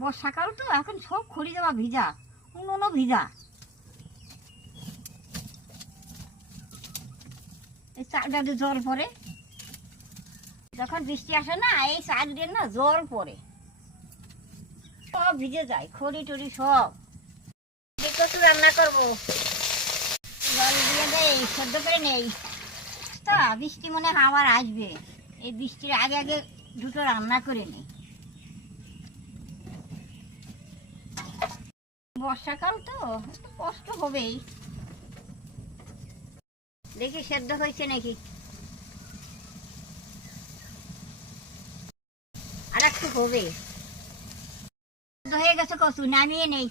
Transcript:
বর্ষাকাল তো এখন সব খড়ি দেওয়া ভিজা, উনুনও ভিজা। এই চালটা দিয়ে জল পড়ে, যখন বৃষ্টি আসে না এই চাল দিয়ে না জল পড়ে, সব ভিজে যায়, খড়ি টড়ি সব। কচু রান্না করবো, জল দিয়ে দেয়, সেদ্ধ করে নেই। তা বৃষ্টি মনে হয় আবার আসবে, এই বৃষ্টির আগে আগে দুটো রান্না করে নেই। বর্ষাকাল তো একটু কষ্ট হবেই। দেখি সেদ্ধ হয়েছে নাকি, আর একটু হবে। সেদ্ধ হয়ে গেছে কচু, নামিয়ে নেই।